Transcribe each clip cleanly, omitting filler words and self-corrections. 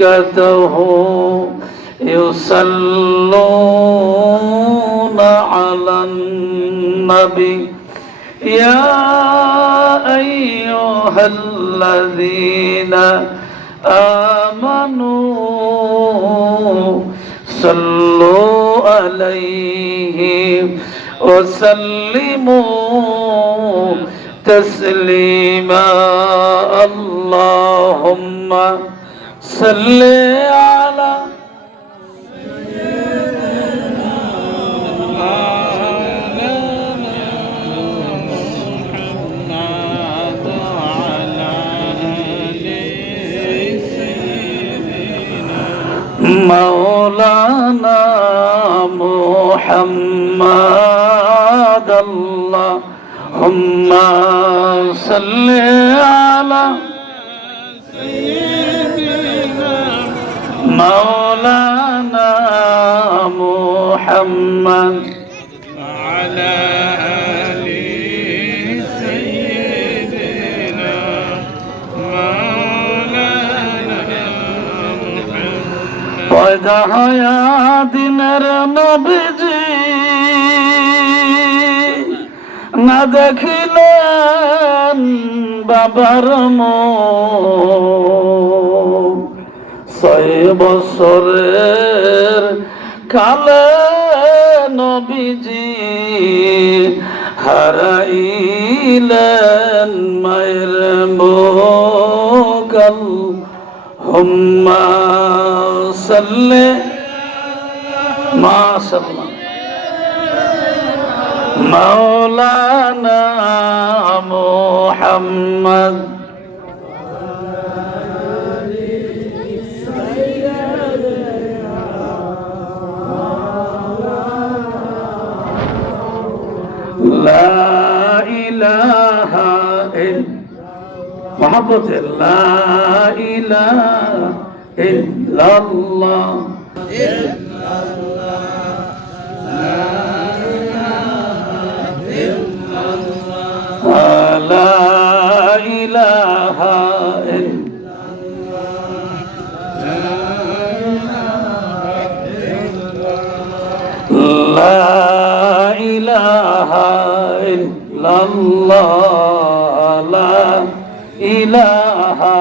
وملائكته يصلون على النبي يا أيها الذين آمنوا صلوا عليه وسلموا تسليما اللهم صل على مولانا محمد اللهم صل على سيدنا مولانا محمد وعلى آل سيدنا পয়দা হয়া দিনের নবীজি না দেখিলেন বাবার মুখ 6 বছরের কালে নবীজি হারাইলেন মায়ের মুখ হুম্মা সাল্লি মাশাআল্লাহ মাওলানা মুহাম্মদ লা ইলাহা محبت لا إله إلا الله إلا الله لا إله إلا الله لا إله إلا الله لا إله إلا الله لا ইলাহা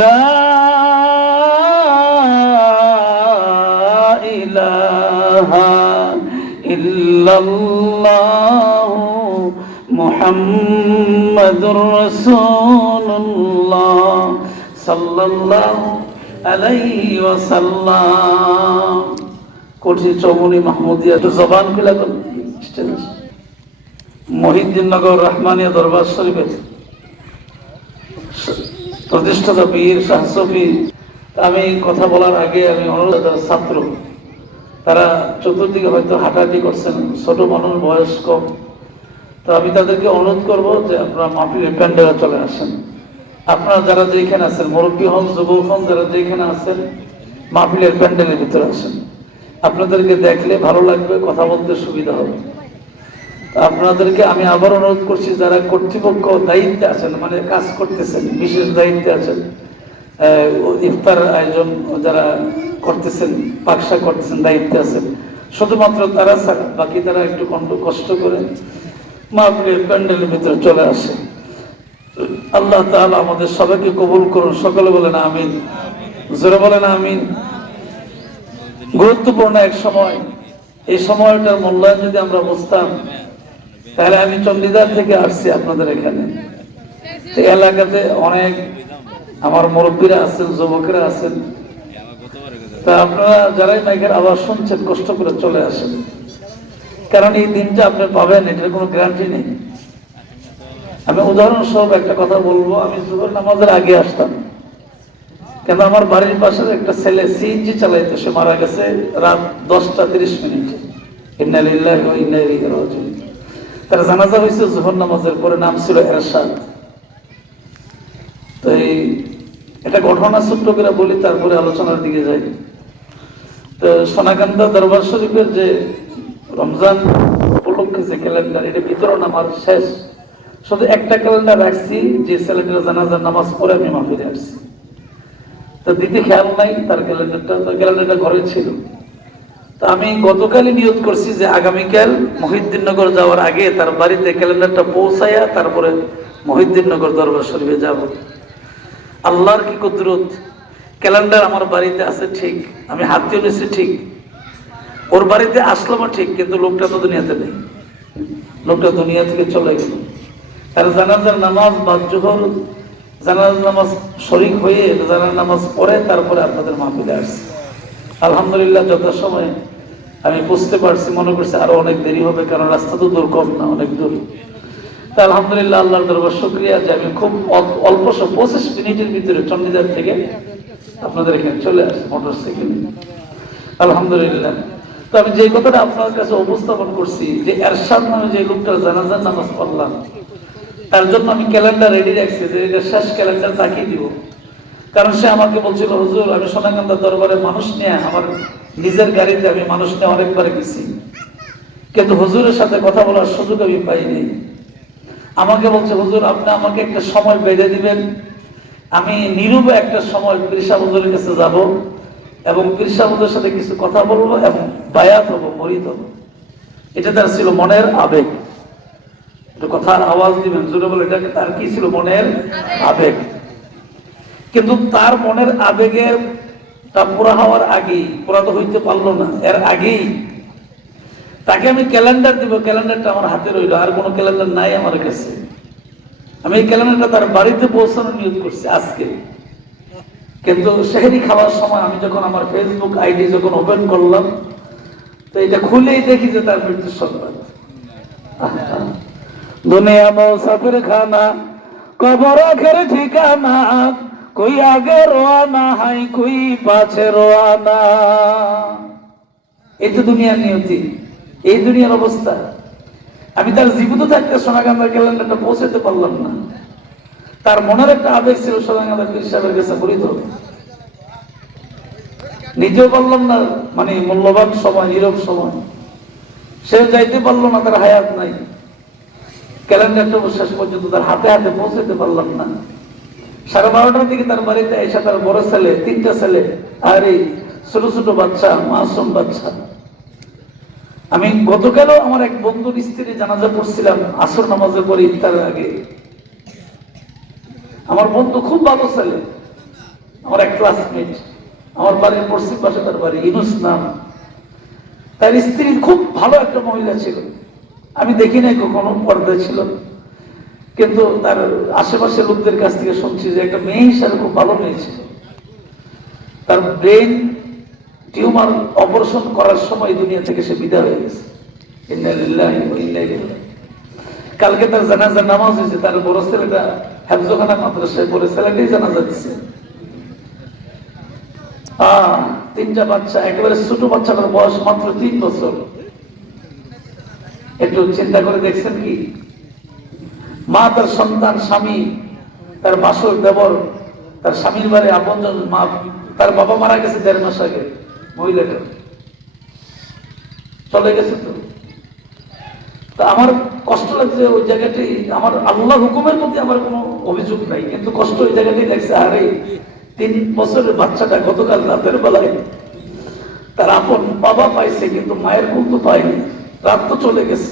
লা ইলাহা ইল্লাল্লাহ মুহাম্মাদুর রাসূলুল্লাহ সাল্লাল্লাহু আলাইহি ওয়াসাল্লাম কোঠি চৌমনি মাহমুদিয়া একটু জবান খুলে মহিউদ্দিননগর রহমানিয়া দরবার শরীফের প্রতিষ্ঠাতা পীর শাহ সফি। আমি কথা বলার আগে আমি অনুরোধ ছাত্র তারা চতুর্দিকে হয়তো হাঁটাহাঁটি করছেন, ছোট মানুষ বয়স কম, তো আমি তাদেরকে অনুরোধ করব যে আপনারা মাহফিলের প্যান্ডেলে চলে আসেন। আপনারা যারা যেখানে আছেন, মুরব্বী হন যুবক হন, যারা যেখানে আছেন মাহফিলের প্যান্ডেলের ভিতরে আসেন। আপনাদেরকে দেখলে ভালো লাগবে, কথা বলতে সুবিধা হবে। আপনাদেরকে আমি আবার অনুরোধ করছি, যারা কর্তৃপক্ষ দায়িত্বে আছেন, মানে কাজ করতেছেন, বিশেষ দায়িত্বে আছেন, ইফতার আয়োজন যারা করতেছেন, পাকশা করতেছেন, দায়িত্বে আছেন, শুধুমাত্র তারা ছাড়া বাকি তারা একটু কষ্ট করে মাহফিলের প্যান্ডেলের ভিতরে চলে আসে। আল্লাহ তাআলা আমাদের সবাইকে কবুল করুন। সকলে বলেন আমিন, জোরে বলেন আমিন। গুরুত্বপূর্ণ এক সময়, এই সময়টার মূল্যায়ন যদি আমরা বুঝতাম, তাহলে আমি চণ্ডীদার থেকে আসছি আপনাদের এখানে। এই এলাকাতে অনেক আমার মুরব্বীরা আছেন, যুবকেরা আছেন, তা আপনারা যারাই মাইকের আওয়াজ শুনছেন কষ্ট করে চলে আসেন, কারণ এই দিনটা আপনি পাবেন এটার কোনো গ্যারান্টি নেই। আমি উদাহরণস্বরূপ একটা কথা বলবো। আমি জোহর নামাজের আগে আসতাম, কেন আমার বাড়ির পাশের একটা ছেলে সিএনজি চালাইতে, সে মারা গেছে রাত 10:30। ইন্না লিল্লাহি ওয়া ইন্না ইলাইহি রাজিউন। তার জানাজা হয়েছে জোহর নামাজের পরে, নাম ছিল এরশাদ। তো এটা ঘটনা ছোট্ট করে বলি, তারপরে আলোচনার দিকে যাই। তো সোনাকান্দা দরবার শরীফের যে রমজান উপলক্ষে যে ক্যালেন্ডার, এটা বিতরণ আমার শেষ শুধু একটা ক্যালেন্ডার রাখছি যে ছেলেটা জানাজার নামাজ পড়ে আমি মাহফিলে আসছি, তো দিতে খেয়াল নাই তার ক্যালেন্ডারটা ঘরে ছিল। তো আমি গতকালই নিয়ত করছি যে আগামীকাল মহিউদ্দিননগর যাওয়ার আগে তার বাড়িতে ক্যালেন্ডারটা পৌঁছাইয়া তারপরে মহিউদ্দিননগর দরবার শরীফে যাব। আল্লাহর কি কুদরত, ক্যালেন্ডার আমার বাড়িতে আছে ঠিক, আমি হাতিয়ে নিয়েছি ঠিক, ওর বাড়িতে আসলামও ঠিক, কিন্তু লোকটা তো দুনিয়াতে নেই, লোকটা দুনিয়া থেকে চলে গেল। তার জানাজার নামাজ বা জোহর জানাজার নামাজ শরীক হয়ে জানাজার নামাজ পড়ে তারপরে আপনাদের মাহফিলে আসছে। আলহামদুলিল্লাহ যথাসময়ে আমি বুঝতে পারছি, মনে করছি আরো অনেক দেরি হবে, কারণ রাস্তা তো দূর, কম না, অনেক দূর। তা আলহামদুলিল্লাহ আল্লাহর দরবার শুকরিয়া যে আমি খুব অল্প 25 মিনিটের ভিতরে চণ্ডীদার থেকে আপনাদের এখানে চলে আসি মোটরসাইকেল। আলহামদুলিল্লাহ। তো আমি যে কথাটা আপনার কাছে উপস্থাপন করছি যে এরশাদ নামে যে লোকটার জানাজার নামাজ পড়লাম, তার জন্য আমি ক্যালেন্ডার রেডি রাখছি যে এটা শেষ ক্যালেন্ডার তাকিয়ে দিব। কারণ সে আমাকে বলছিল, হুজুর আমি সোনাকান্দা দরবারে মানুষ নিয়ে আমার নিজের গাড়িতে আমি মানুষ নিয়ে অনেকবার গেছি, কিন্তু হুজুরের সাথে কথা বলার সুযোগ আমি পাইনি। আমাকে বলছে, হুজুর আপনি আমাকে একটা সময় বেঁধে দিবেন, আমি নীরবে একটা সময় পীর সাহেব হুজুরের কাছে যাব এবং পীর সাহেব হুজুরের সাথে কিছু কথা বলবো এবং বায়াত হবো, মরিদ হবো। এটা তার ছিল মনের আবেগ। একটু কথার আওয়াজ দিবেন জোরে বলে, এটাকে তার কি ছিল? মনের আবেগ। কিন্তু তার মনের আবেগের তা পুরা হওয়ার আগেই, পুরা তো হইতে পারলো না, এর আগেই তাকে আমি ক্যালেন্ডার দিব। ক্যালেন্ডারটা আমার হাতে রইল, আর কোনো ক্যালেন্ডার নাই আমার কাছে। আমি এই ক্যালেন্ডারটা তার বাড়িতে পৌঁছানোর নিয়োগ করছি আজকে। কিন্তু সেহরি খাওয়ার সময় আমি যখন আমার ফেসবুক আইডি যখন ওপেন করলাম, তো এটা খুলেই দেখি যে তার মৃত্যুর সংবাদ। দুনিয়া মুসাফির খানা, কবর আখের ঠিকানা, কই আগে রোয়ানা হাই কই পাছে রোয়ানা। এই তো দুনিয়ার নিয়তি, এই দুনিয়ার অবস্থা। আমি তার জীবিত থাকতে সোনাকান্দার ক্যালেন্ডারটা পৌঁছাতে পারলাম না। তার মনের একটা আবেগ ছিল সোনাকান্দার পীর সাহেবের কাছে মরিদ হবো। নিজেও পারলাম না, মানে মূল্যবান সময়, নীরব সময়, সে যাইতে পারলো না, তার হায়াত নাই। ক্যালেন্ডারটা শেষ পর্যন্ত তার হাতে হাতে পৌঁছাতে পারলাম না। 12:30 দিকে তার বাড়িতে এসে তার বড় ছেলে, 3টা ছেলে আর এই ছোট ছোট বাচ্চা, মাসুম বাচ্চা। আমি গতকালও আমার এক বন্ধুর স্ত্রী জানাজা পড়ছিলাম আসর নামাজের পরে, ইফতারের আগে। আমার বন্ধু খুব ভালো ছেলে, আমার এক ক্লাসমেট, আমার বাড়ির পশ্চিম পাশে তার বাড়ি, ইনুস নাম। তার স্ত্রী খুব ভালো একটা মহিলা ছিল, আমি দেখি নাই কখনো, পর্দা ছিল। কিন্তু তার আশেপাশের লোকদের কাছ থেকে শুনছি যে একটা মেয়ে হিসাবে খুব ভালো মেয়ে ছিল। তার ব্রেন টিউমার অপারেশন করার সময় দুনিয়া থেকে সে বিদায় হয়ে গেছে। ইন্না লিল্লাহি ওয়া ইন্না ইলাইহি রাজিউন। কালকে তার জানাজার নামাজ হয়েছে, তার বড় ছেলেটা হাফজখানা মাদ্রাসায় পড়ে, ছেলেটাই জানাজা দিচ্ছে। 3টা বাচ্চা, একেবারে ছোট বাচ্চাটার বয়স মাত্র 3 বছর। একটু চিন্তা করে দেখছেন কি? মা, তার সন্তান, স্বামী, তার বাসর দেবর, তার স্বামীর বাড়ি আপনজন, মা, তার বাবা মারা গেছে 1.5 মাস আগে, মহিলাটা চলে গেছে। তো আমার কষ্ট লাগছে ওই জায়গাটি। আমার আল্লাহ হুকুমের প্রতি আমার কোনো অভিযোগ নাই, কিন্তু কষ্ট ওই জায়গাটাই লাগছে। আরে 3 বছরের বাচ্চাটা গতকাল রাতের বেলায় তার আপন বাবা পাইছে, কিন্তু মায়ের কোল তো পায়নি। রাত তো চলে গেছে,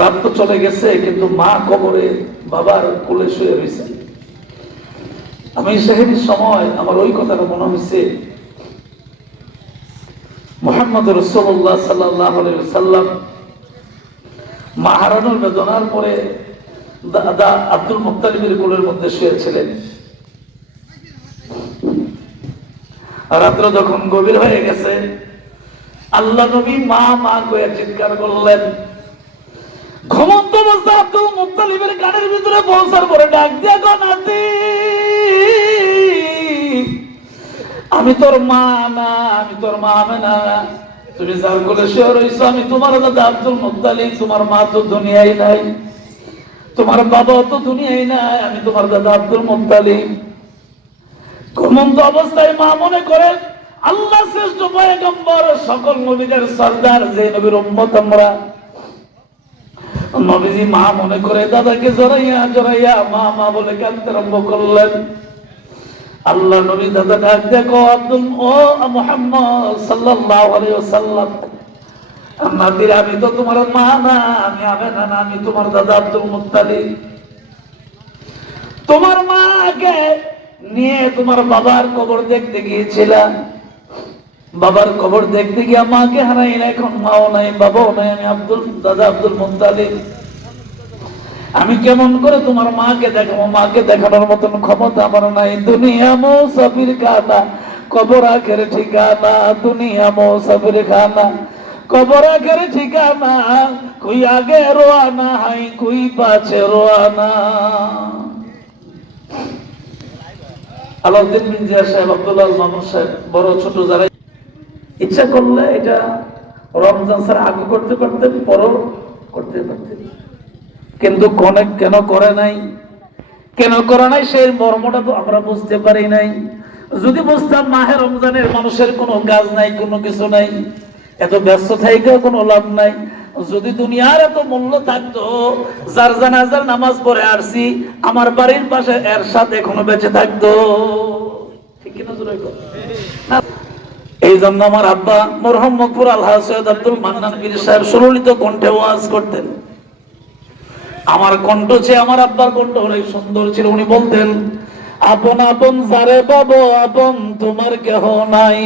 রাত তো চলে গেছে, কিন্তু মা কবরে বাবার কোলে শুয়ে রয়েছে। আমি সেহেরির সময় আমার ওই কথাটা মনে হয়েছে, মুহাম্মদ রাসূলুল্লাহ সাল্লাল্লাহু আলাইহি ওয়াসাল্লাম মা হারানোর বেদনার পরে দাদা আব্দুল মুত্তালিবের কোলের মধ্যে শুয়েছিলেন। রাত্র যখন গভীর হয়ে গেছে, আল্লাহ নবী মা মা কয়ে চিৎকার করলেন। ঘুমন্ত অবস্থা আব্দুল মুত্তালিবের কানের ভিতরে পৌঁছার পরে ডাক দিয়া গো নাতি, আমি তোর মা না, আমি তোর মা আমেনা, তুমি যার কোলে শুয়ে রইছো আমি তোমার দাদা আব্দুল মুত্তালিব। তোমার মা তো দুনিয়ায় নাই, তোমার বাবা তো দুনিয়ায় নাই, আমি তোমার দাদা আব্দুল মুত্তালিব। ঘুমন্ত অবস্থায় মা মনে করে আল্লাহ শ্রেষ্ঠ পয়গম্বর, সকল নবীদের সরদার, যে নবীর উম্মত আমরা, নবীজি মা মনে করে দাদাকে জড়াইয়া জড়াইয়া মা মা বলে কাঁদতে আরম্ভ করলেন। আল্লাহ নবী দাদা ডাক দেখো আব্দুল ও মুহাম্মদ সাল্লাল্লাহু আলাইহি ওয়াসাল্লাম, নাদির আমি তো তোমার মা না, আমি আমেনা না, আমি তোমার দাদা আব্দুল মুত্তালিব। তোমার মাকে নিয়ে তোমার বাবার কবর দেখতে গিয়েছিলাম, বাবার কবর দেখতে গিয়ে মাকে হারাই না, এখন মাও নাই বাবাও নাই, আমি দাদা আব্দুল মুত্তালিব। আমি কেমন করে তোমার মাকে দেখাবো? মাকে দেখানোর মতন ক্ষমতা আমার নাই। দুনিয়া মুসাফির খানা কবর আখের ঠিকানা, দুনিয়া মুসাফির খানা কবর আখের ঠিকানা, কই আগে রোয়ানা হাই কই পাছে রোয়ানা। আলাউদ্দিন বিন জিয়া সাহেব, আব্দুল্লাহ আল মামুন সাহেব, বড় ছোট যারা ইচ্ছা করলে এটা রমজান ছাড়া আগে করতে পারতেন, পরও করতে পারতেন, কিন্তু কেন করে নাই? কেন করে নাই সেই মর্মটা তো আমরা বুঝতে পারি নাই। যদি বুঝতাম মাহে রমজানের মানুষের কোনো কাজ নাই, কোনো কিছু নাই, এত ব্যস্ত থাইকেও কোনো লাভ নাই। যদি দুনিয়ার এত মূল্য থাকতো, যার জানাজার নামাজ পড়ে আসছি আমার বাড়ির পাশে এরশাদ এখনো বেঁচে থাকতো, ঠিক কিনা জোরে কর। এই জন্য আমার আব্বা মরহুম মকবুর আলহাজ সৈয়দ আব্দুল মান্নান পীর সাহেব সুললিত কণ্ঠে ওয়াজ করতেন। আমার কণ্ঠ চেয়ে আমার আব্বার কণ্ঠ অনেক সুন্দর ছিল। উনি বলতেন, আপন আপন যারে পাবো আপন তোমার কেহ নাই,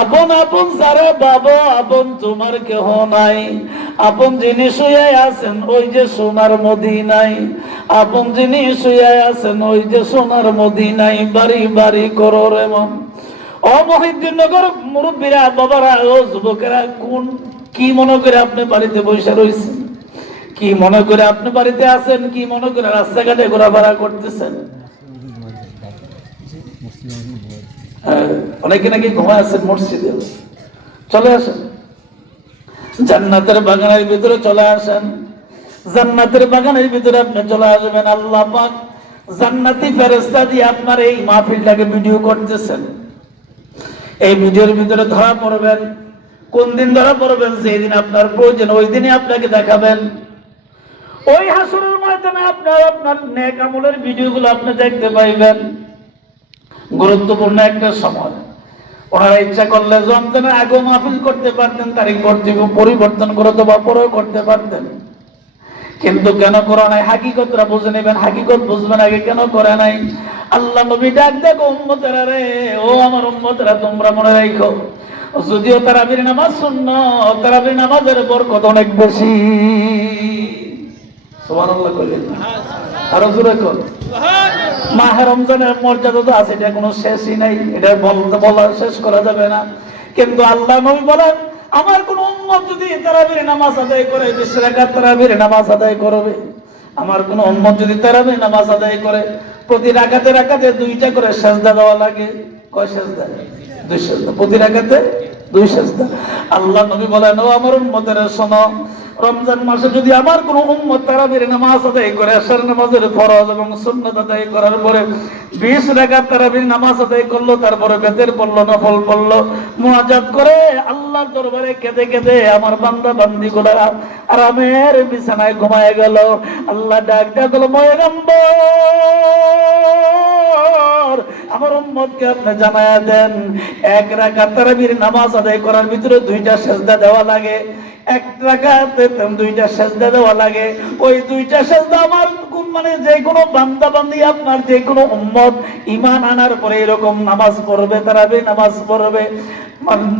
আপন আপন যারে পাবো আপন তোমার কেহ নাই, আপন যিনি শুয়ে আছেন ওই যে সোনার মদিনায়, আপন যিনি শুয়ে আছেন ওই যে সোনার মদিনায়, বাড়ি বাড়ি করো রে মন। ও মহিউদ্দিননগর মুরব্বীরা, বাবারা, ও যুবকেরা, কি মনে করে আপনি বাড়িতে বসে রয়েছেন? কি মনে করে আপনি বাড়িতে আছেন? কি মনে করে রাস্তাঘাটে ঘোরাফেরা করতেছেন? অনেকে নাকি ঘুমায় আছেন মসজিদে। চলে আসেন, জান্নাতের বাগানের ভিতরে চলে আসেন। জান্নাতের বাগানের ভিতরে আপনি চলে আসবেন। আল্লাহ পাক জান্নাতি ফেরেশতা দিয়ে আপনার এই মাহফিলটাকে ভিডিও করতেছেন। এই ভিডিওর ভিতরে ধরা পড়বেন। কোন দিন ধরা পড়বেন? যেদিন আপনার প্রয়োজন ওই দিনই আপনাকে দেখাবেন। ওই হাসরের ময়দানে আপনার নেক আমলের ভিডিওগুলো আপনি দেখতে পাইবেন। গুরুত্বপূর্ণ একটা সময়। ওনারা ইচ্ছা করলে রমজানের আগেও মাহফিল করতে পারতেন, তারিখ পরিবর্তন করে অথবা পরেও করতে পারতেন, কিন্তু কেন করে নাই? হাকিকতরা বুঝে নেবেন, হাকিকত বুঝবেন আগে, কেন করে নাই? আল্লাহ নবী ডাক দেখো, উম্মতেরা রে, ও আমার উম্মতেরা, তোমরা মনে রাখো, যদিও তারাবির নামাজ সুন্নাত, তারাবির নামাজের বরকত অনেক বেশি। সুবহানাল্লাহ কইলেন, আরো জোরে কর। মাহে রমজানের মর্যাদা তো আছে, এটা কোনো শেষই নাই, এটা বলা শেষ করা যাবে না। কিন্তু আল্লাহ নবী বলেন, আমার কোন উম্মত যদি তারাবির নামাজ আদায় করে, 20 রাকাত তারাবির নামাজ আদায় করবে, আমার কোন উম্মত যদি তারাবির নামাজ আদায় করে, প্রতি রাকাতে রাকাতে 2টা করে সিজদা দেওয়া লাগে। কয় সিজদা? 2 সিজদা। প্রতি রাকাতে 2 সিজদা। আল্লাহ নবী বলেন, ও আমার উম্মতেরা শোনো, রমজান মাসে যদি আমার কোন উম্মত তারাবির নামাজ আদায় করে, আশার নামাজের ফরজ এবং সুন্নাত আদায় করার পরে 20 রাকাত তারাবির নামাজ আদায় করলো, তারপরে বেতের পড়লো, নফল পড়লো, মুনাজাত করে আল্লাহর দরবারে কেঁদে কেঁদে আমার বান্দা বান্দিগুলা আরামের বিছানায় ঘুমায় গেল। আল্লাহ ডাক ডাকল, পয়গম্বর, আমার উম্মতকে আপনি জানায়া দেন, 1 রাকাত তারাবির নামাজ আদায় করার ভিতরে 2টা সিজদা দেওয়া লাগে, 1 রাকাতে 2টা সিজদা দেওয়া লাগে। ওই 2টা সিজদা আমার মানে যে কোনো বান্দা বান্দি, আপনার যে কোনো উম্মত ঈমান আনার পরে এরকম নামাজ পড়বে, তারাবি নামাজ পড়বে,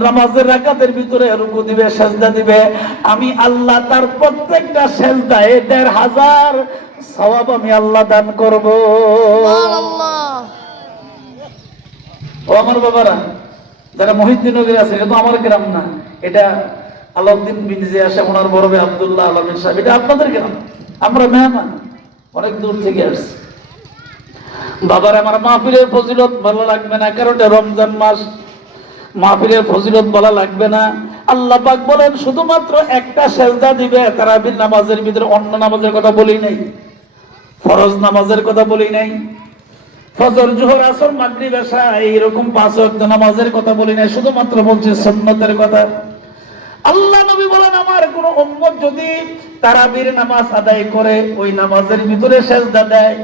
নামাজের রাকাতের ভিতরে রুকু দিবে, সিজদা দিবে, আমি আল্লাহ তার প্রত্যেকটা সিজদায় 1500 সওয়াব আমি আল্লাহ দান করব। সুবহানাল্লাহ। ও আমার বাবারা, যারা মহিউদ্দিননগরে আছে, এটা তো আমার গ্রাম না, এটা আলাউদ্দিন বিন জিয়া সাহেব, ওনার বড় ভাই আব্দুল্লাহ আলমিন সাহেব, এটা আপনাদের গ্রাম। আমরা মেহমান, অনেক দূর থেকে আসছি। বাবার, আমার মাহফিলের ফজিলত ভালো লাগবে না, কারণ এটা রমজান মাস, মাহফিলের ফজিলত বলা লাগবে না। আল্লাহ পাক বলেন শুধুমাত্র একটা সিজদা দিবে তারাবির নামাজের ভিতরে, অন্য নামাজের কথা বলি নাই, ফরজ নামাজের কথা বলি নাই, ফজর, জোহর, আসর, মাগরিব, এশা, এইরকম 5 ওয়াক্ত নামাজের কথা বলি নাই, শুধুমাত্র বলছি সুন্নতের কথা। আল্লাহ নবী বলেন, আমার কোন উম্মত যদি তারাবির নামাজ আদায় করে, ওই নামাজের ভিতরে সেজদা দেয়,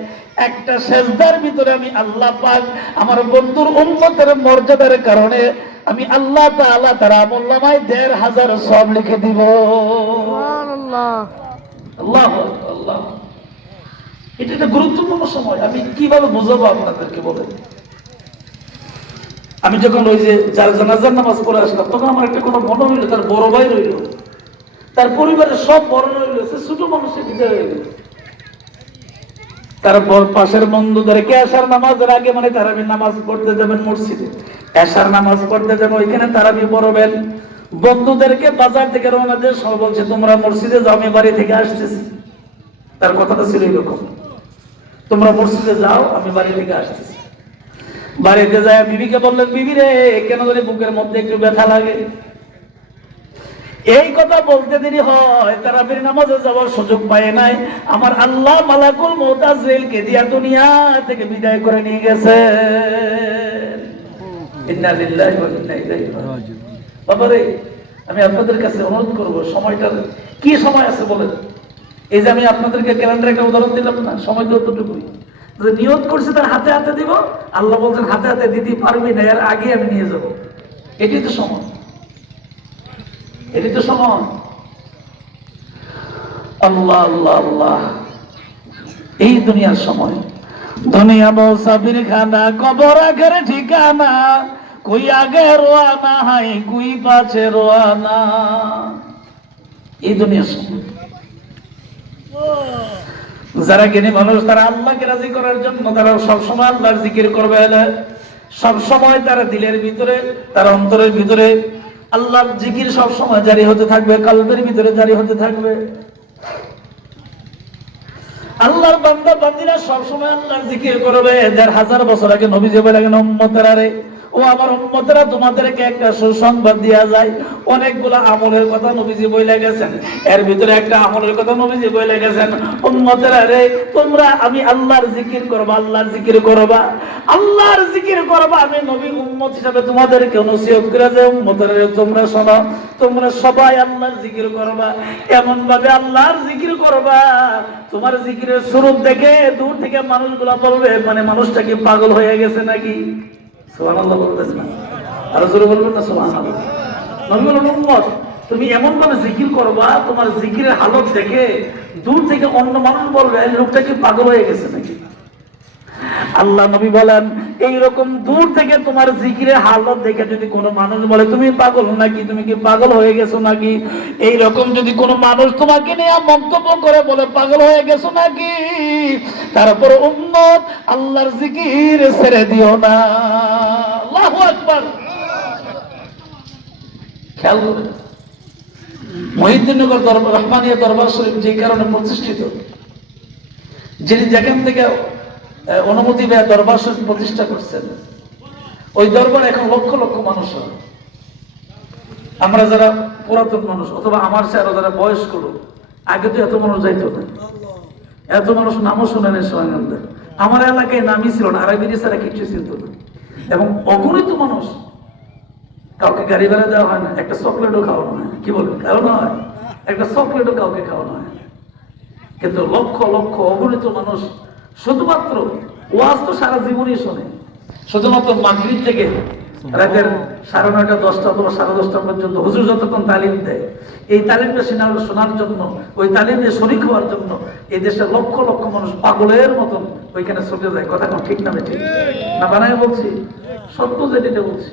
একটা সেজদার ভিতরে আমি আল্লাহ পাক আমার বন্ধুর উম্মতের মর্যাদার কারণে আমি আল্লাহ তাআলা তার আমলনামায় ১৫০০ সওয়াব লিখে দিব। সুবহানাল্লাহ, আল্লাহু আকবার, আল্লাহ। এটা একটা গুরুত্বপূর্ণ সময়। আমি কিভাবে বুঝাবো আপনাদেরকে বলেন? আমি যখন ওই যে যার জানাজার নামাজ পড়ে আসলাম, তখন আমার একটা কোনো মনে হইলো তার বড় ভাই রইল, তার পরিবারের সব বড় রইল, সে ছোট মানুষের বিদায় হয়ে গেল। তারপর পাশের বন্ধুদেরকে এশার নামাজের আগে মানে তারাবি নামাজ পড়তে যাবেন মসজিদে, এশার নামাজ পড়তে যাবেন, ওইখানে তারাবি পড়বেন। বন্ধুদেরকে বাজার থেকে রওনা দিয়ে সব বলছে, তোমরা মসজিদে যাও, আমি বাড়ি থেকে আসতেছি। তার কথাটা ছিল এরকম, তোমরা মসজিদে যাও, আমি বাড়ি থেকে আসতেছি। বাড়িতে যায় বিবিকে বললেন, বিবি রে, কেন জানি বুকের মধ্যে একটু ব্যথা লাগে। এই কথা বলতে দেরি হয়, তারাবির নামাজে যাওয়ার সুযোগ পায় নাই। আমার আল্লাহ মালাকুল মউত আজরাইলকে দিয়া দুনিয়া থেকে বিদায় করে নিয়ে গেছে। ইন্না লিল্লাহি ওয়া ইন্না ইলাইহি রাজিউন। বাবারে, আমি আপনাদের কাছে অনুরোধ করব, সময়টা কি সময় আছে বলেন? এই যে আমি আপনাদেরকে ক্যালেন্ডারে একটা উদাহরণ দিলাম না, সময় তো অতটুকুই। যে নিয়ত করছে তার হাতে হাতে দিব, আল্লাহ বলছেন হাতে হাতে দিতে পারবি না, এর আগে আমি নিয়ে যাব। এটাই তো সময়, এটাই তো সময়। আল্লাহ আল্লাহ আল্লাহ। এই দুনিয়ার সময়, দুনিয়া মুসাফির খানা, কবর আগের ঠিকানা, কই আগে রোয়ানা হাই, কই পাছে রোয়ানা। এই দুনিয়ার সময়। যারা জ্ঞানী মানুষ, তারা আল্লাহকে রাজি করার জন্য তারা সবসময় আল্লাহর জিকির করবে। সবসময় তারা দিলের ভিতরে, তার অন্তরের ভিতরে আল্লাহর জিকির সবসময় জারি হতে থাকবে, কলবের ভিতরে জারি হতে থাকবে। আল্লাহর বান্দা বান্দীরা সবসময় আল্লাহর জিকির করবে। ১৫০০ বছর আগে নবীজি বলেন, উম্মতেরা রে, ও আমার উম্মতেরা, তোমাদেরকে একটা সুসংবাদ দেয়া যায়। অনেকগুলো আমলের কথা নবীজি বলে গেছেন, এর ভিতরে একটা আমলের কথা নবীজি বলে গেছেন, উম্মতেরা রে, তোমরা আমি আল্লাহর জিকির করবা, আল্লাহর জিকির করবা, আল্লাহর জিকির করবা। আমি নবী উম্মত হিসাবে তোমাদেরকে নসিহত করে যে, উম্মতেরা রে, তোমরা শোনো, তোমরা সবাই আল্লাহর জিকির করবা। এমন ভাবে আল্লাহর জিকির করবা, তোমার জিকিরের স্বরূপ দেখে দূর থেকে মানুষগুলা বলবে, মানে মানুষটা কি পাগল হয়ে গেছে নাকি? সুবহানাল্লাহ বলবেন না? আর জোরে বলবেন না সুবহানাল্লাহ? নবী বলেন, উম্মত, তুমি এমন ভাবে জিকির করবা, তোমার জিকিরের হালত দেখে দূর থেকে অন্য মানুষ বলবে, লোকটা কি পাগল হয়ে গেছে নাকি? আল্লাহ নবী বলেন, এইরকম দূর থেকে তোমার জিকিরের হালত দেখে যদি কোনো মানুষ বলে তুমি পাগল নাকি, তুমি কি পাগল হয়ে গেছো নাকি, এইরকম যদি কোনো মানুষ তোমাকে নিয়ে মন্তব্য করে বলে পাগল হয়ে গেছো নাকি, তারপর উম্মত আল্লাহর জিকির ছেড়ে দিও না। আল্লাহু আকবার। খেয়াল করবেন, মহিউদ্দিননগর দরবার, রহমানিয়া দরবার শরীফ যে কারণে প্রতিষ্ঠিত, যিনি যেখান থেকে অনুমতি ব্যয় দরবার শরীফ প্রতিষ্ঠা করছেন, ওই দরবার এখন লক্ষ লক্ষ মানুষ হয়। আমরা যারা পুরাতন মানুষ, অথবা আমার সে আরো যারা বয়স্ক লোক, আগে তো এত মানুষ যাইতো না, এত মানুষ নামও শোনেন। সোহানন্দের আমার এলাকায় নামই ছিল না, আরবির ছাড়া কিছু ছিল না, এবং অগণিত মানুষ। কাউকে গাড়ি ভাড়া দেওয়া হয় না, একটা চকলেটও খাওয়ানো হয়, কি বলেন, খাওয়ানো হয়, একটা চকলেটও কাউকে খাওয়ানো হয়। কিন্তু লক্ষ লক্ষ অগণিত মানুষ শুধুমাত্র ওয়াজ তো সারা জীবনই শোনে, শুধুমাত্র মাগরিব থেকে রাতের 9:30 10টা অথবা 10:30 পর্যন্ত হুজুর যতক্ষণ তালিম দেয়, এই তালিমটা শোনার জন্য, ওই তালিমে শরীক হওয়ার জন্য এই দেশের লক্ষ লক্ষ মানুষ পাগলের মতন ওইখানে ছুটে যায়। কথা কোন ঠিক না ঠিক না? বানায় বলছি, সত্য যেটা বলছি।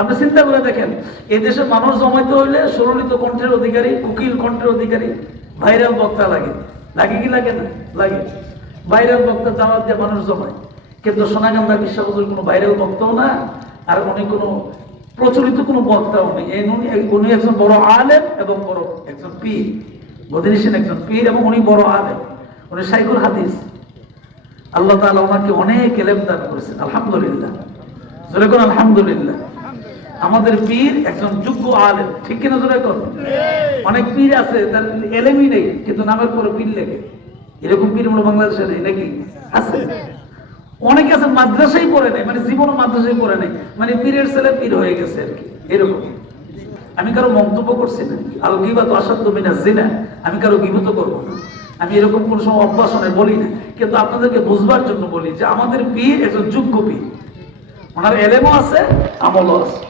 আপনি চিন্তা করে দেখেন, এই দেশের মানুষ জমাইতে হইলে সুললিত কণ্ঠের অধিকারী, কুকিল কণ্ঠের অধিকারী ভাইরাল বক্তা লাগে, লাগে কি লাগে না? লাগে। ভাইরাল বক্তা দাওয়াত দিয়ে মানুষ জমায়, কিন্তু সোনাগান্ধা বিশ্বাস কোনো ভাইরাল বক্তাও না, আর উনি কোনো প্রচলিত কোনো বক্তাও নেই। উনি একজন বড় আলেম এবং বড় একজন পীর, বদিনিসেন একজন পীর, এবং উনি বড় আলেম, উনি শাইখুল হাদিস। আল্লাহ তাআলা ওনাকে অনেক ইলম দান করেছেন, আলহামদুলিল্লাহ। জোরে কোন আলহামদুলিল্লাহ। আমাদের পীর একজন যোগ্য আলেম, ঠিক কিনা? জোরে কোন। অনেক পীর আছে তার এলেমই নেই, কিন্তু নামের পরে পীর লেগে, এরকম পীর আমরা বাংলাদেশে নেই নাকি? আছে। অনেকে আছে মাদ্রাসাই পড়ে নাই, মানে জীবনও মাদ্রাসাই পড়ে নাই, মানে পীরের ছেলে পীর হয়ে গেছে আর কি, এরকম। আমি কারো মন্তব্য করছি না, আল গীবাত আসাদ্দু মিনাজ জিনা, আমি কারো গীবত করব না, আমি এরকম কোন সময় অভ্যাসনে বলি না। কিন্তু আপনাদেরকে বুঝবার জন্য বলি যে আমাদের পীর একজন যোগ্য পীর, ওনার এলেমও আছে, আমলও আছে,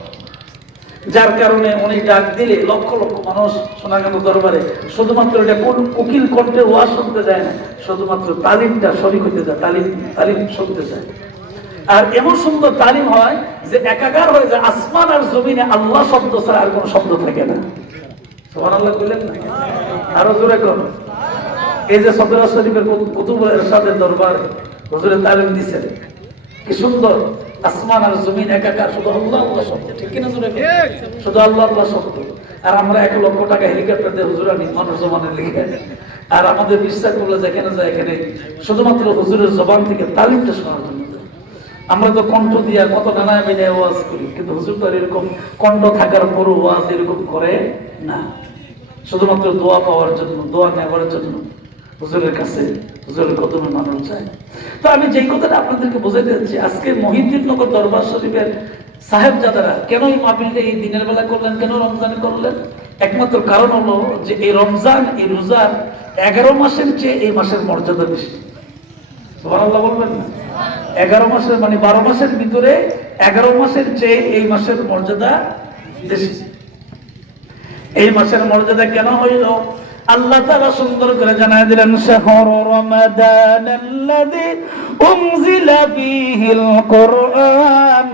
যার কারণে উনি ডাক দিলে লক্ষ লক্ষ মানুষ সোনাগান দরবারে শুধুমাত্র এটা কোন উকিল কণ্ঠে ওয়াজ শুনতে যায় না, শুধুমাত্র তালিমটা শরীক হতে যায়, তালিম শুনতে যায়। আর এমন সুন্দর তালিম হয় যে একাকার হয়ে যায়, আসমান আর জমিনে আল্লাহ শব্দ ছাড়া আর কোনো শব্দ থাকে না। সুবহানাল্লাহ বললেন না? আরো জোরে করুন। এই যে সদর শরীফের কুতুবুল ইরশাদের দরবার হুজুরে তালিম দিয়েছেন, কি সুন্দর, আসমান আর জমিন একাকার, শুধু আল্লাহ আল্লাহ শব্দ, ঠিক কিনা জোরে? শুধু আল্লাহ আল্লাহ শব্দ। আর আমরা 1 লক্ষ টাকা হেলিকপ্টার দিয়ে হুজুর আনি মানুষ জমানের লিখে, আর আমাদের বিশ্বাস করলে যেখানে যায় এখানে শুধুমাত্র হুজুরের জবান থেকে তালিমটা শোনার জন্য। আমরা তো কণ্ঠ দিয়া কত নানা বিনায় ওয়াজ করি, কিন্তু হুজুর তো এরকম কণ্ঠ থাকার পরও ওয়াজ এরকম করে না, শুধুমাত্র দোয়া পাওয়ার জন্য, দোয়া নেওয়ার জন্য হুজুরের কাছে, হুজুরের কদমে মানুষ যায়। তো আমি যেই কথাটা আপনাদেরকে বোঝাতে যাচ্ছি, আজকে মহিউদ্দিননগর দরবার শরীফের সাহেবজাদারা কেন এই মাহফিলটা এই দিনের বেলা করলেন, কেন রমজানে করলেন? একমাত্র কারণ হলো যে এই রমজান, এই রোজার 11 মাসের চেয়ে এই মাসের মর্যাদা বেশি। সুবহানাল্লাহ বলবেন না? 11 মাসের মানে 12 মাসের ভিতরে 11 মাসের চেয়ে এই মাসের মর্যাদা বেশি। এই মাসের মর্যাদা কেন হইল? আল্লাহ তাআলা সুন্দর করে জানায় দিলেন, শাহরু রমাদানাল্লাযী উনজিলা ফীহিল কুরআন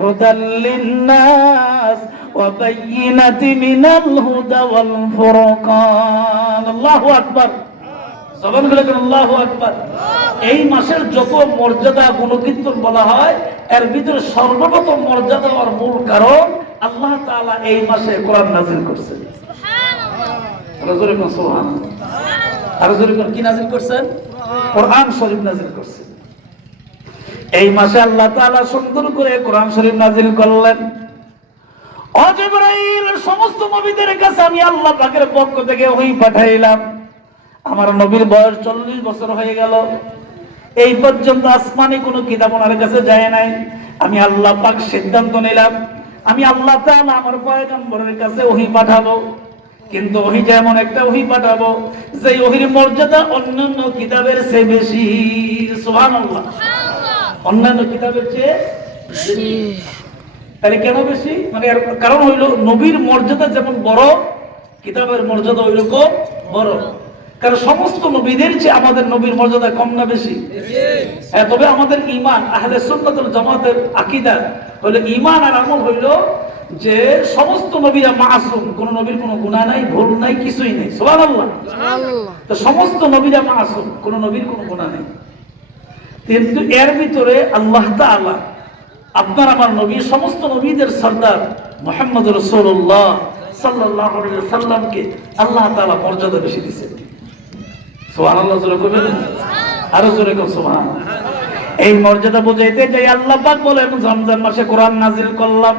হুদাল লিন-নাস ওয়া বায়্যিনাতিন মিনাল হুদা ওয়াল ফুরকান। আল্লাহু আকবার, জবান খুলে বলুন আল্লাহু আকবার। এই মাসের যত মর্যাদা গুণকীর্তন বলা হয়, এর ভিতরে সর্বপ্রথম মর্যাদা আর মূল কারণ আল্লাহ তাআলা এই মাসে কোরআন নাযিল করেছেন। কি নাযিল করছেন? কোরআন শরীফ নাযিল করছেন। এই মাসে আল্লাহ তাআলা সুন্দর করে কোরআন শরীফ নাযিল করলেন। ও জিবরাইল, সমস্ত নবীদের কাছে আমি আল্লাহ পাকের পক্ষ থেকে ওহী পাঠাইলাম। আমার নবীর বয়স 40 বছর হয়ে গেল, এই পর্যন্ত আসমানি কোনো কিতাব ওনার কাছে যায় নাই। আমি আল্লাহ পাক সিদ্ধান্ত নিলাম, আমি আল্লাহ তাআলা আমার পয়গম্বরের কাছে ওহী পাঠাবো, কিন্তু ওহী যেমন একটা ওহী পাঠাবো যে ওহীর মর্যাদা অন্যান্য কিতাবের চেয়ে বেশি। সুবহানাল্লাহ, অন্যান্য কিতাবের চেয়ে বেশি। তাহলে কেন বেশি? মানে এর কারণ হইল নবীর মর্যাদা যেমন বড়, কিতাবের মর্যাদা ওইরকম বড়। কারণ সমস্ত নবীদের চেয়ে আমাদের নবীর মর্যাদা কম না বেশি? হ্যাঁ, তবে আমাদের ঈমান, আহলে সুন্নাত ওয়াল জামাতের আকীদা হলো ঈমান আর আমল হইল যে সমস্ত নবীরা মাসুম, কোন নবীর কোনো গুনাহ নাই, ভুল নাই, কিছুই নাই। সুবহানাল্লাহ। তো সমস্ত নবীরা মাসুম, কোন নবীর কোনো গুনাহ নেই। কিন্তু এর ভিতরে আল্লাহ তাআলা আপনার আমার নবী, সমস্ত নবীদের সরদার মুহাম্মদ রাসূলুল্লাহ সাল্লাল্লাহু আলাইহি ওয়াসাল্লামকে আল্লাহ তাআলা মর্যাদা বেশি দিয়েছেন। সুবহানাল্লাহ জোরে কইবেন, আরো জোরে কর সুবহানাল্লাহ। এই মর্যাদা বুঝাইতে যাই আল্লাহ পাক বলেন, রমজান মাসে কোরআন নাযিল করলাম।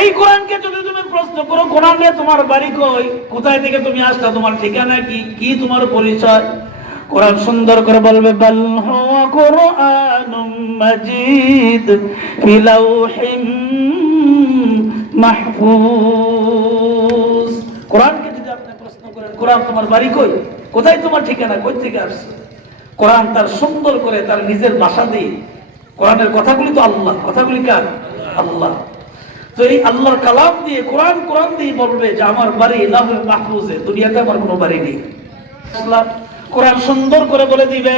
এই কোরআনকে যদি তুমি প্রশ্ন করো, কোরআন নিয়ে তোমার বাড়ি কই, কোথায় থেকে তুমি আসছো, তোমার ঠিকানা কি, কি তোমার পরিচয়, কোরআন সুন্দর করে বলবে, বাল হুয়া কুরআনুম মাজিদ ফি লাউহিম মাহফুজ। কোরআনকে যদি আপনি প্রশ্ন করেন, কোরআন তোমার বাড়ি কই, কোথায় তোমার ঠিকানা, কই থেকে আসছে, কোরআন তার সুন্দর করে তার নিজের ভাষা দিয়ে, কোরআনের কথাগুলি তো আল্লাহ, কথাগুলি কার? আল্লাহ। তো এই আল্লাহর কালাম দিয়ে, কোরআন দিয়ে বলবে যে আমার বাড়ি লাউহে মাহফুজে, দুনিয়াতে আমার কোনো বাড়ি নেই। কোরআন সুন্দর করে বলে দিবে,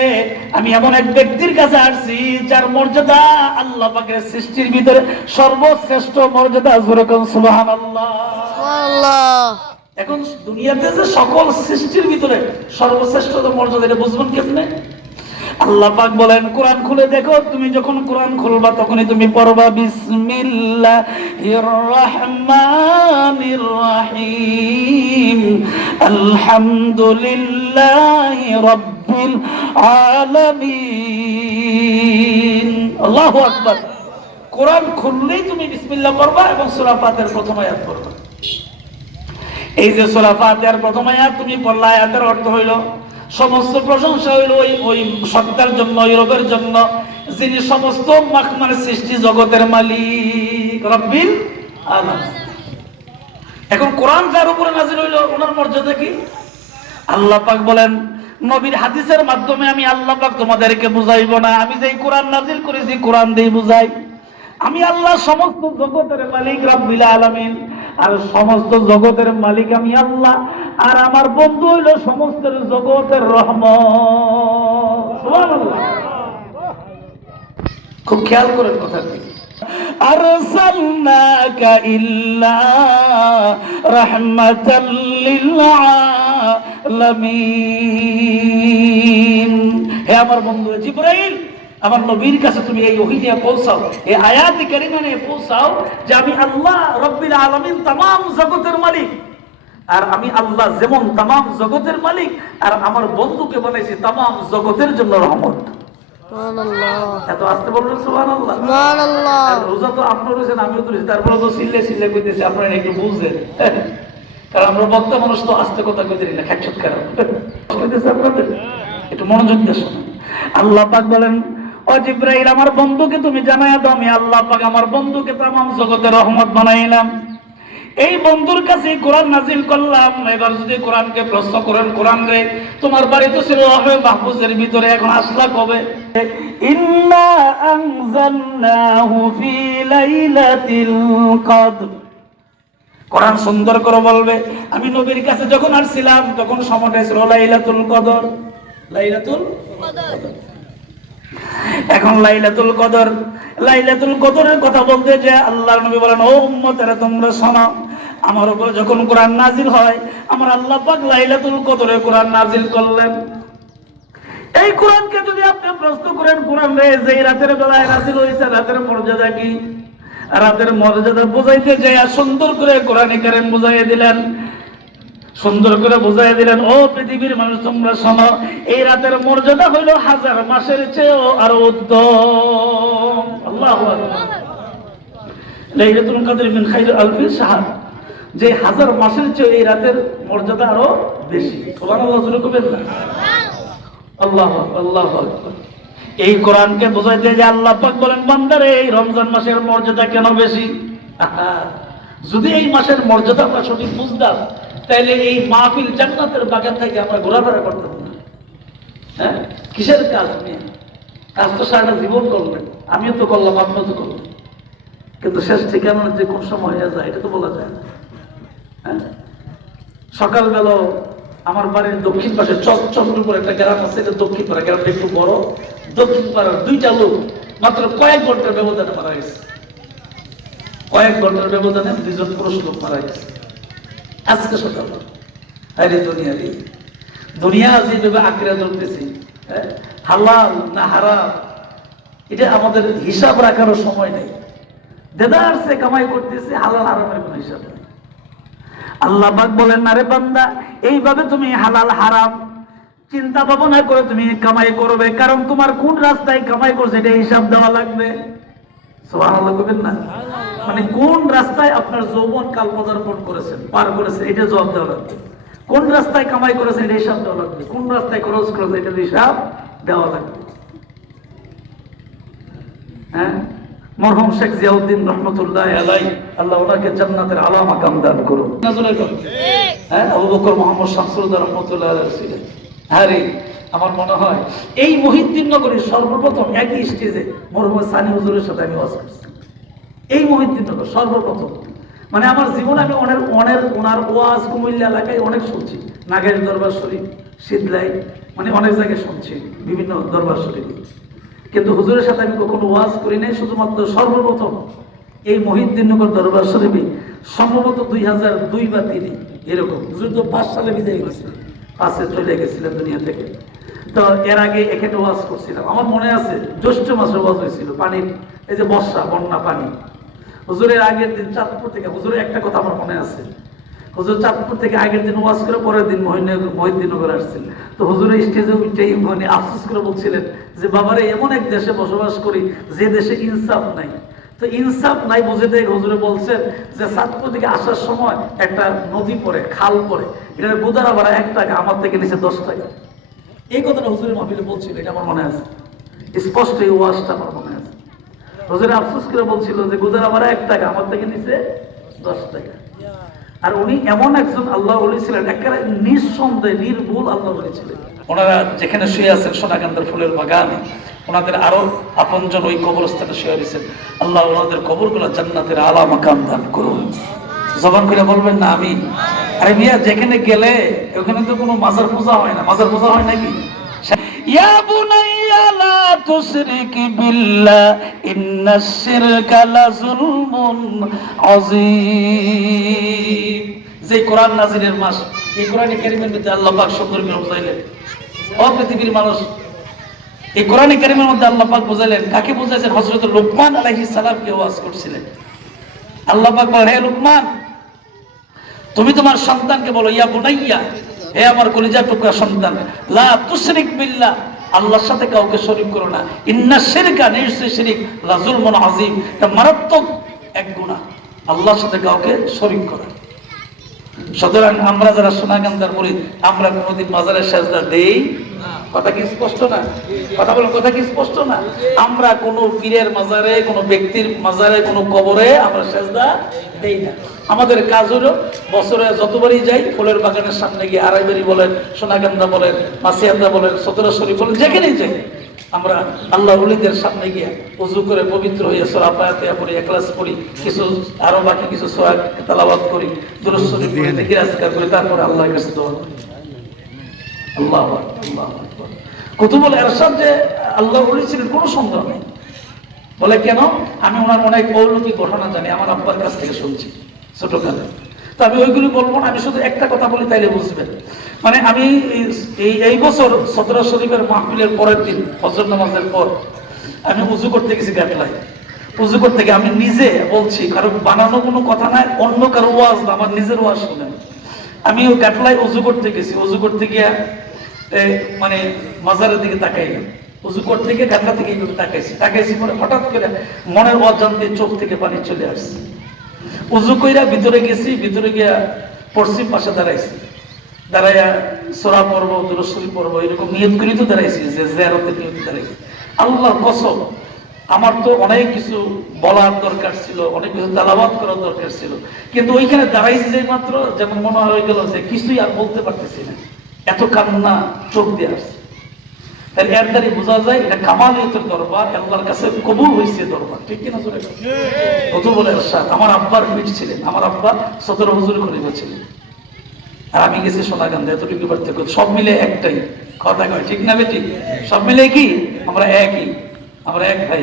আমি এমন এক ব্যক্তির কাছে আসছি যার মর্যাদা আল্লাহ পাকের সৃষ্টির ভিতরে সর্বশ্রেষ্ঠ মর্যাদা। যেরকম সুবহানাল্লাহ। এখন দুনিয়াতে যে সকল সৃষ্টির ভিতরে সর্বশ্রেষ্ঠ মর্যাদা, এটা বুঝবেন কেমনে? আল্লাহ পাক বলেন, কোরআন খুলে দেখো, তুমি যখন কোরআন খুলবা তখনই তুমি পড়বা বিসমিল্লাহির রহমানির রহিম আলহামদুলিল্লাহি রাব্বিল আলামিন। আল্লাহু আকবার। কোরআন খুললেই তুমি বিসমিল্লাহ পড়বা এবং সূরা ফাতিহার প্রথম আয়াত পড়বা। এই যে সূরা ফাতিহার প্রথম আয়াত তুমি পড়লা, আয়াতের অর্থ হইল সমস্ত প্রশংসা হইল ওই সত্তার জন্য, ওই রবের জন্য যিনি সমস্ত মাখমার সৃষ্টি জগতের মালিক, রব্বিল আলামিন। এখন কোরআন যার উপরে নাজিল হইল ওনার মর্যাদা কি? আল্লাহ পাক বলেন নবীর হাদিসের মাধ্যমে আমি আল্লাহ পাক তোমাদেরকে বুঝাইব না, আমি যেই কোরআন নাজিল করেছি কোরআন দিয়ে বুঝাই। আমি আল্লাহ সমস্ত জগতের মালিক রাব্বিল আলামিন, আর সমস্ত জগতের মালিক আমি আল্লাহ, আর আমার বন্ধু হইল সমস্ত জগতের রহমত। সুবহানাল্লাহ। খুব খেয়াল করেন কথাটি। আরসালনাকা ইল্লা রাহমাতাল লিল আলামিন। হে আমার বন্ধু জিবরাইল, আমার নবীর কাছে তুমি এই ওহী নিয়ে পৌঁছাও, এই আয়াতে কারিমা নিয়ে পৌঁছাও যে আমি আল্লাহ রাব্বিল আলামিন তামাম জগতের মালিক, আর আমি আল্লাহ যেমন তামাম জগতের মালিক, আর আমার বন্ধুকে বানাইছি তামাম জগতের জন্য রহমত। এত আসতে বলবেন সুবহানাল্লাহ। সুবহানাল্লাহ। রোজা তো আপনার রয়েছেন, আমিও তো রয়েছি, তারপরে তো সিল্লে কইতেছি, আপনারা একটু বুঝছেন, কারণ আমরা বক্তা মানুষ তো আস্তে কথা কইতে না, খ্যাটছট খারাপ কইতেছে আপনাদের, একটু মনোযোগ দিয়ে শুনুন। আল্লাহ পাক বলেন ও জিবরাইল, আমার বন্ধুকে তুমি জানায়া দাও আমি আল্লাহ পাক আমার বন্ধুকে তামাম জগতের রহমত বানাইলাম। এই বন্ধুর কাছে কোরআন নাজিল করলাম। এবার যদি কোরআনকে প্রশ্ন করেন, কোরআন রে তোমার বাড়ি তো ছিল লাহে মাহফুজের ভিতরে, এখন আসলা কবে? ইন্না আনজালনাহু ফি লাইলাতিল কদর। কোরআন সুন্দর করে বলবে আমি নবীর কাছে যখন আসছিলাম তখন সময়টা ছিল লাইলাতুল কদর। লাইলাতুল কদর। এখন লাইলাতুল কদর, লাইলাতুল কদরের কথা বলতে যে আল্লাহর নবী বলেন ও উম্মতেরা তোমরা শোনো, আমার উপর যখন কোরআন নাজিল হয় আমার আল্লাহ পাক লাইলাতুল কদরে কোরআন নাজিল করলেন। এই কোরআনকে যদি আপনি প্রশ্ন করেন কোরআন রে যে রাতের বেলায় নাজিল হয়েছে রাতের মর্যাদা কি, রাতের মর্যাদা বুঝাইতে যায় সুন্দর করে কোরআনে কারীম বুঝাইয়ে দিলেন, সুন্দর করে বুঝাই দিলেন ও পৃথিবীর মানুষ তোমরা শোনো, এই রাতের মর্যাদা হইল 1000 মাসের চেয়েও আরো উত্তম। আল্লাহু আকবার। লাইলাতুল কদর মিন খায়রি আলফি শাহর, যে 1000 মাসের চেয়ে এই রাতের মর্যাদা আরো বেশি। সুবহানাল্লাহ জোরে কইবেন না? আল্লাহু আকবার, আল্লাহু আকবার। এই কোরআনকে বুঝাইতে যে আল্লাহ পাক বলেন বান্দারে এই রমজান মাসের মর্যাদা কেন বেশি? যদি এই মাসের মর্যাদা আমরা সঠিক বুঝতাম তাহলে এই মাহফিল জান্নাতের বাগান থেকে আমরা ঘোরাফেরা করতাম না। হ্যাঁ, কিসের কাজ? কাজ তো সারাটা জীবন করলেন, আমিও তো করলাম, আপনিও তো করলেন, কিন্তু শেষ ঠিকানা যে কোন সময় হয়ে যায় এটা তো বলা যায় না। হ্যাঁ, সকালবেলা আমার বাড়ির দক্ষিণ পাশে চন্দ্রপুর একটা গ্রাম আছে, এটা দক্ষিণ পাড়া, গ্রামটা একটু বড়। দক্ষিণ পাড়ার 2টা লোক মাত্র কয়েক ঘন্টার ব্যবধানে মারা গেছে, কয়েক ঘন্টার ব্যবধানে 2জন পুরুষ লোক মারা গেছে আজকে সকালে। আরে দুনিয়া যেভাবে আঁকড়ে ধরতেছি, হালাল না হারাম এটা আমাদের হিসাব রাখারও সময় নেই। দেদারসে কামাই করতেছি, হালাল হারামের কোনো হিসাব নেই। আল্লাহ পাক বলেন আরে বান্দা এইভাবে তুমি হালাল হারাম চিন্তা ভাবনা করে তুমি কামাই করবে, কারণ তোমার কোন রাস্তায় কামাই করছে এটা হিসাব দেওয়া লাগবে। সুবহানাল্লাহ কইবেন না? মানে কোন রাস্তায় আপনার যৌবন কাল পদার্পণ করেছেন, পার করেছেন, এটা জবাব দেওয়া লাগবে। কোন রাস্তায় কামাই করেছেন এটা হিসাব দেওয়া লাগবে, কোন রাস্তায় খরচ করেছেন এটা হিসাব দেওয়া লাগবে। হ্যাঁ, মরহুম শেখ জিয়াউদ্দিন রহমতুল্লাহ আলাইহি, আল্লাহ ওনাকে জান্নাতের আলা মাকাম দান করুন। হ্যাঁ, আবু বকর মোহাম্মদ শামসুদ্দৌলা রহমতুল্লাহ আলাইহি ছিলেন। হ্যাঁ রে, আমার মনে হয় এই মহিউদ্দিন নগরীর সর্বপ্রথম একই স্টেজে মরহুম সানি হুজুরের সাথে আমি ওয়াজ করছি। এই মহিউদ্দিন নগর সর্বপ্রথম, মানে আমার জীবনে আমি ওনার ওয়াজ কুমিল্লা এলাকায় অনেক শুনছি, নাগের দরবার শরীফ, শীতলাই, মানে অনেক জায়গায় শুনছি বিভিন্ন দরবার শরীফ, কিন্তু হুজুরের সাথে আমি কখনো ওয়াজ করি নাই। শুধুমাত্র সর্বপ্রথম এই মহিউদ্দিননগর দরবার শরীফে সম্ভবত 2002 বা 2003 এরকম। হুজুর তো 5 সালে বিদায় গেছিলেন, 5-এ চলে গেছিলেন দুনিয়া থেকে। তো এর আগে এখানে ওয়াজ করছিলাম, আমার মনে আছে জ্যৈষ্ঠ মাসে ওয়াজ হয়েছিল, পানির এই যে বর্ষা বন্যা পানি। হুজুরের আগের দিন চাঁদপুর থেকে, হুজুরের একটা কথা আমার মনে আছে, হুজুর চাঁদপুর থেকে আগের দিন ওয়াজ করে পরের দিন মহিউদ্দিননগর আসছিলেন। তো হুজুরের স্টেজে উঠেই মানে আফসোস করে বলছিলেন যে বাবারে এমন এক দেশে বসবাস করি যে দেশে ইনসাফ নাই। তো ইনসাফ নাই বুঝে দেখ হুজুরে বলছেন যে চাঁদপুর থেকে আসার সময় একটা নদী পড়ে, খাল পড়ে, এটা গুদারা ভাড়া 1 টাকা, আমার থেকে নিচে 10 টাকা। এই কথাটা হুজুরের মাহফিলে বলছিল, এটা আমার মনে আছে স্পষ্ট, এই ওয়াজটা আমার মনে আছে। হুজুরে আফসোস করে বলছিল যে গুদারা ভাড়া 1 টাকা, আমার থেকে নিচে 10 টাকা। আর উনি এমন একজন আল্লাহ ওলি ছিলেন, একেবারে নিঃসন্দেহে নির্ভুল আল্লাহ ওলি ছিলেন। ওনারা যেখানে শুয়ে আছেন সোনাকান্দার ফুলের বাগানে, ওনাদের আরো আপনজন ওই কবরস্থানে শুয়ে রয়েছেন। আল্লাহ ওনাদের কবরগুলো জান্নাতের আলা মাকাম দান করুন। জবান করে বলবেন না আমিন? আরে মিয়া, যেখানে গেলে ওখানে তো কোনো মাজার পূজা হয় না। মাজার পূজা হয় নাকি? ইয়া বুনাইয়া লা তুশরিক বিল্লাহ ইন্নাশ শিরকা লাযুলমুন আযীম। যে কোরআন নাজিলের মাস, এই কোরআনে কারীমের মধ্যে আল্লাহ পাক সুন্দর করে বুঝাইলেন। ও পৃথিবীর মানুষ, এই কোরআনে কারীমের মধ্যে আল্লাহ পাক বুঝাইলেন। কাকে বুঝাইছেন? হযরত লুকমান আলাইহিস সালামকে ওয়াজ করছিলেন। আল্লাহ পাক বলেন, হে লুকমান, তুমি তোমার সন্তানকে বলো, ইয়া বুনাইয়া, হে আমার কলিজার টুকরা সন্তান, লা তুশরিক বিল্লাহ, আল্লাহর সাথে কাউকে শরীক করো না। ইন্নাশ শিরকা, নিশ্চয়ই শিরক, লাযুলমুন আযীম, এটা মারাত্মক এক গুনাহ, আল্লাহর সাথে কাউকে শরীক করা। সুতরাং আমরা যারা সোনাকান্দার মুরিদ, আমরা কোনোদিন মাজারে সেজদা দেই? কথা কি স্পষ্ট না? কথা বলেন, কথা কি স্পষ্ট না? আমরা কোনো পীরের মাজারে, কোনো ব্যক্তির মাজারে, কোনো কবরে আমরা সেজদা দেই না। আমাদের কাজ হলো বছরে যতবারই যাই, ফুলের বাগানের সামনে গিয়ে আড়াইবাড়ি বলেন, সোনাকান্দা বলেন, মাসিয়ান্দা বলেন, সতরা শরীফ বলেন, যেখানেই যাই আমরা আল্লাহ ওলিদের সামনে গিয়ে ওযু করে পবিত্র হয়ে সূরা ফাতিহা পড়ি, ইখলাস পড়ি, কিছু আরো বাকি কিছু সূরা তেলাওয়াত করি, দুরূদ শরীফ পড়ি, জিকির আজকার করি, তারপরে আল্লাহর কাছে দোয়া করি। আল্লাহু আকবার, আল্লাহু আকবার। কুতুবুল ইরশাদ যে আল্লাহ ওলি ছিলেন কোনো সন্দেহ নেই। বলে কেন? আমি ওনার অনেক অলৌকিক ঘটনা জানি, আমার আব্বার কাছ থেকে শুনছি ছোটকালে। তো আমি ওইগুলি বলবো না, আমি শুধু একটা কথা বলি, তাইলে বুঝবেন। মানে আমি এই বছর সতরা শরীফের মাহফিলের পরের দিন ফজর নামাজের পর আমি উযু করতে গেছি গাটলায়। উযু করতে গিয়ে আমি নিজে বলছি, কারণ বানানো কোনো কথা নাই, অন্য কারো ওয়াজ না, আমার নিজের ওয়াজ শুনেন। আমি ওই গাটলায় উযু করতে গেছি। উযু করতে গিয়ে মানে মাজারের দিকে তাকাইলাম। উযু করতে গিয়ে গাটলা থেকে এইভাবে তাকাইছি পরে হঠাৎ করে মনের অজান্তে চোখ থেকে পানি চলে আসছে। উযু কইরা ভিতরে গেছি, ভিতরে গিয়া পশ্চিম পাশে দাঁড়াইছি। দাঁড়াইয়া সূরা পড়ব, দুরূদ শরীফ পড়ব, এরকম নিয়ত করি তো দাঁড়াইছি, যে জিয়ারতের নিয়ত দাঁড়াইছি। আল্লাহর কসম, আমার তো অনেক কিছু বলার দরকার ছিল, অনেক কিছু তেলাওয়াত করার দরকার ছিল, কিন্তু ওইখানে দাঁড়াইছি যে মাত্র, যেমন মনে হয়ে গেল যে কিছুই আর বলতে পারতেছি না, এত কান্না চোখ দিয়ে আসছে। তাহলে এর দ্বারা বোঝা যায় এটা কামালিয়তের দরবার, আল্লাহর কাছে কবুল হয়েছে দরবার, ঠিক কিনা? কুতুবুল ইরশাদ আমার আব্বার পিঠ ছিলেন, আমার আব্বা সতরা হুজুর খলিফা ছিলেন, আর আমি গেছি সোনাকান্দা। এতটুকু পার্থক্য, সব মিলে একটাই কথা কয়, ঠিক না বেটি? সব মিলে কি আমরা একই, আমরা এক ভাই।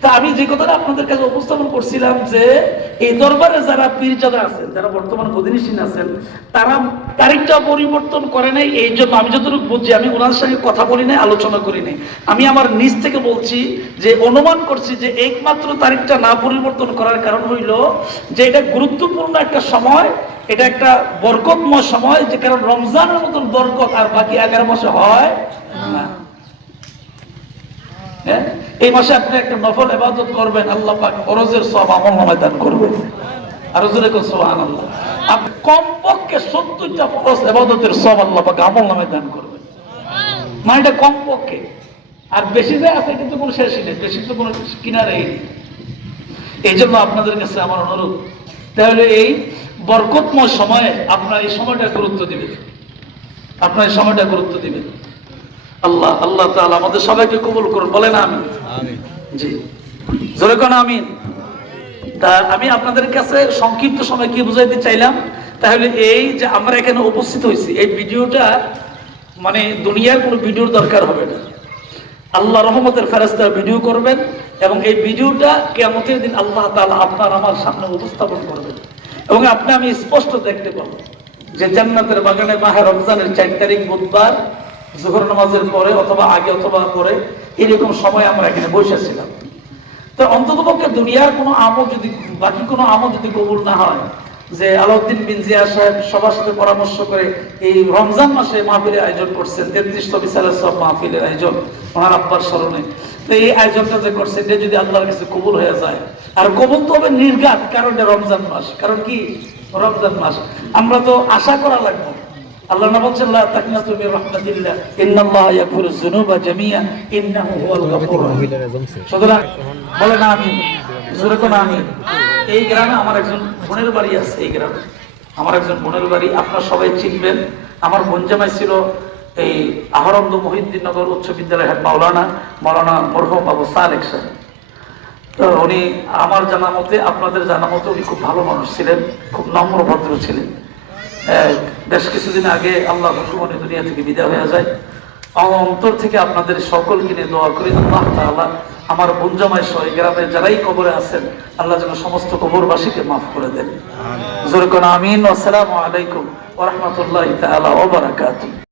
তা আমি যে কথাটা আপনাদের কাছে উপস্থাপন করছিলাম, যে এই দরবারে যারা পীরজাদা আছেন, যারা বর্তমান গদিনিসীন আছেন, তারা তারিখটা পরিবর্তন করে নাই। এই জন্য আমি যতটুকু বুঝছি, আমি ওনার সঙ্গে কথা বলি নাই, আলোচনা করি নাই, আমি আমার নিজ থেকে বলছি যে অনুমান করছি যে একমাত্র তারিখটা না পরিবর্তন করার কারণ হইল যে এটা গুরুত্বপূর্ণ একটা সময়, এটা একটা বরকতময় সময়, যে কারণ রমজানের মতন বরকত আর বাকি 11 মাসে হয় না। এই মাসে আপনি একটা নফল ইবাদত করবেন, আল্লাহ পাক ফরজের সওয়াব আমলনামায় দান করবেন। আর জোরে কোন সুবহানাল্লাহ। আপনি কমপক্ষে 70টা ফরজ ইবাদতের সওয়াব আল্লাহ পাক আমলনামায় দান করবেন। মানে এটা কমপক্ষে, আর বেশি যে আছে কিন্তু কোনো শেষই নেই, বেশি তো কোনো কিনারেই নেই। এই জন্য আপনাদের কাছে আমার অনুরোধ, তাহলে এই বরকতময় সময়ে আপনার এই সময়টা গুরুত্ব দিবেন, আপনার এই সময়টা গুরুত্ব দিবেন। আল্লাহ আল্লাহ তাআলা আমাদের সবাইকে কবুল করুন, বলেন আমিন। জি, জোরে কোন আমিন। তা আমি আপনাদের কাছে সংক্ষিপ্ত সময় কি বুঝাইতে চাইলাম, তাহলে এই যে আমরা এখানে উপস্থিত হয়েছি, এই ভিডিওটা মানে দুনিয়ার কোনো ভিডিওর দরকার হবে না, আল্লাহ রহমতের ফেরেশতা ভিডিও করবেন, এবং এই ভিডিওটা কিয়ামতের দিন আল্লাহ তাআলা আপনার আমার সামনে উপস্থাপন করবেন, এবং আপনি আমি স্পষ্ট দেখতে পাবো যে জান্নাতের বাগানে মাহে রমজানের 4 তারিখ বুধবার জোহর নামাজের পরে অথবা আগে অথবা পরে এরকম সময় আমরা এখানে বসেছিলাম। তো অন্ততপক্ষে দুনিয়ার কোনো আমল যদি, বাকি কোনো আমল যদি কবুল না হয়, যে আলাউদ্দিন বিন জিয়া সাহেব সবার সাথে পরামর্শ করে এই রমজান মাসে মাহফিলের আয়োজন করছেন, 33 সব মাহফিলের আয়োজন ওনার আব্বার স্মরণে। তো এই আয়োজনটা যে করছেন, এটা যদি আল্লাহর কাছে কবুল হয়ে যায়, আর কবুল তো হবে নির্ঘাত, কারণ এটা রমজান মাস, কারণ কি রমজান মাস, আমরা তো আশা করা লাগবে। আল্লাহ না বলছেন লা তাকনাতু মির রাহমাতিল্লাহ ইন্নাল্লাহা ইয়াগফিরুয যুনুবা জামিআ ইন্নাহু হুয়াল গফুরুর রাহিম। সুতরাং বলেন আমিন, জোরে কোন আমিন। এই গ্রামে আমার একজন বোনের বাড়ি আছে, এই গ্রামে আমার একজন বোনের বাড়ি, আপনারা সবাই চিনবেন। আমার বোন জামাই ছিল এই আহরন্দ মহিউদ্দিন নগর উচ্চ বিদ্যালয়ের হেড মাওলানা মরহুম আবু সালেক সাহেব। তো উনি আমার জানা মতে, আপনাদের জানা মতে উনি খুব ভালো মানুষ ছিলেন, খুব নম্র ভদ্র ছিলেন। বেশ কিছুদিন আগে আল্লাহ হুকুমে দুনিয়া থেকে বিদায় হয়ে যায়। আমার অন্তর থেকে আপনাদের সকলকে নিয়ে দোয়া করি, আল্লাহ তাআলা আমার বোন জামাই সহ এই গ্রামের যারাই কবরে আছেন আল্লাহ যেন সমস্ত কবরবাসীকে মাফ করে দেন। জোরে কোন আমিন। আসসালামু আলাইকুম ওয়া রাহমাতুল্লাহি তাআলা ওয়া বারাকাতুহু।